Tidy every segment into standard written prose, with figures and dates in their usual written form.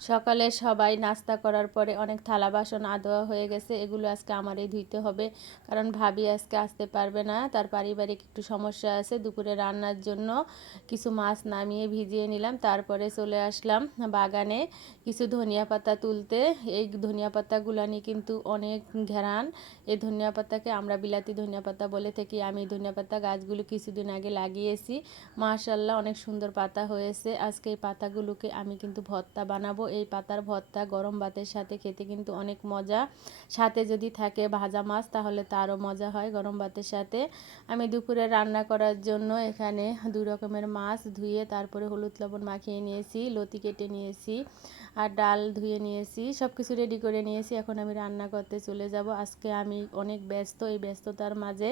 সকালে সবাই নাস্তা করার পরে অনেক থালা বাসন আধোয়া হয়ে গেছে, এগুলো আজকে আমারই ধুইতে হবে, কারণ ভাবি আজকে আসতে পারবে না, তার পারিবারিক একটু সমস্যা আছে। দুপুরে রান্নার জন্য কিছু মাছ নামিয়ে ভিজিয়ে নিলাম, তারপরে চলে আসলাম বাগানে কিছু ধনিয়া পাতা তুলতে। এই ধনিয়া পাতাগুলানি কিন্তু অনেক ঘেরান। এই ধনিয়া পাতাকে আমরা বিলাতি ধনিয়া পাতা বলে থাকি। আমি ধনিয়া পাতা গাছগুলো কিছুদিন আগে লাগিয়েছি, মাশাআল্লাহ অনেক সুন্দর পাতা হয়েছে। আজকে এই পাতাগুলোকে আমি কিন্তু ভর্তা বানাবো। এই পাতার ভর্তা গরম ভাতের সাথে খেতে কিন্তু অনেক মজা, সাথে যদি থাকে ভাজা মাছ তাহলে তারও মজা হয় গরম ভাতের সাথে। আমি দুপুরে রান্না করার জন্য এখানে 2 রকমের মাছ ধুয়ে তারপরে হলুদ লবণ মাখিয়ে নিয়েছি, লতি কেটে নিয়েছি আর ডাল ধুয়ে নিয়েছি, সব কিছু রেডি করে নিয়েছি। এখন আমি রান্না করতে চলে যাব। আজকে আমি অনেক ব্যস্ত, এই ব্যস্ততার মাঝে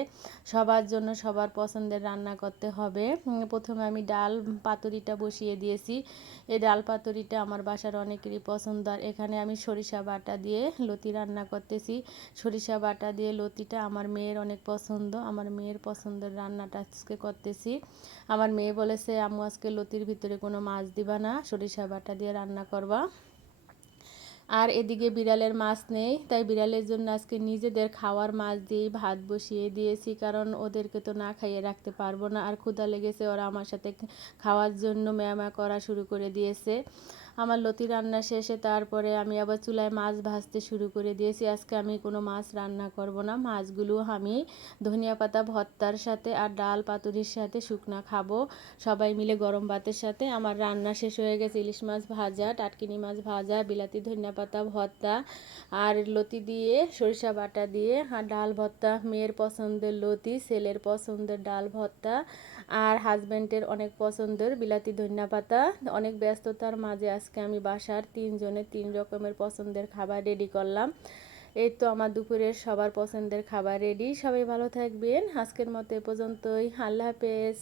সবার জন্য সবার পছন্দের রান্না করতে হবে। প্রথমে আমি ডাল পাতুরিটা বসিয়ে দিয়েছি। এই ডাল পাতুরিটা আমার বাসার অনেকেরই পছন্দ। আর এখানে আমি সরিষা বাটা দিয়ে লতি রান্না করতেছি। সরিষা বাটা দিয়ে লতিটা আমার মেয়ের অনেক পছন্দ, আমার মেয়ের পছন্দের রান্নাটা আজকে করতেছি। আমার মেয়ে বলেছে, আম্মু আজকে লতির ভিতরে কোনো মাছ দিবা না, সরিষা বাটা দিয়ে রান্না করবা। আর এদিকে বিড়ালের মাছ নেই, তাই বিড়ালের জন্য আজকে নিজেদের খাওয়ার মাছ দিয়েই ভাত বসিয়ে দিয়েছি, কারণ ওদেরকে তো না খাইয়ে রাখতে পারবো না। আর ক্ষুধা লেগেছে, ওরা আমার সাথে খাওয়ার জন্য ম্যামা করা শুরু করে দিয়েছে। আমার লতি রান্না শেষে তারপরে আমি আবার চুলায় মাছ ভাজতে শুরু করে দিয়েছি। আজকে আমি কোনো মাছ রান্না করব না, মাছগুলো আমি ধনিয়া পাতা ভর্তার সাথে আর ডাল পাতুরির সাথে শুকনা খাবো সবাই মিলে গরম ভাতের সাথে। আমার রান্না শেষ হয়ে গেছে, ইলিশ মাছ ভাজা, টাটকিনি মাছ ভাজা, বিলাতি ধনিয়া পাতা ভর্তা আর লতি দিয়ে সরিষা বাটা দিয়ে আর ডাল ভর্তা। মেয়ের পছন্দের লতি, ছেলের পছন্দের ডাল ভর্তা আর হাজব্যান্ডের অনেক পছন্দের বিলাতি ধনিয়া পাতা। অনেক ব্যস্ততার মাঝে আজকে আমি বাসার 3 জনের 3 রকমের পছন্দের খাবার রেডি করলাম। এই তো আমার দুপুরের সবার পছন্দের খাবার রেডি। সবাই ভালো থাকবেন, আজকের মতো এ পর্যন্তই। আল্লাহ হাফেজ।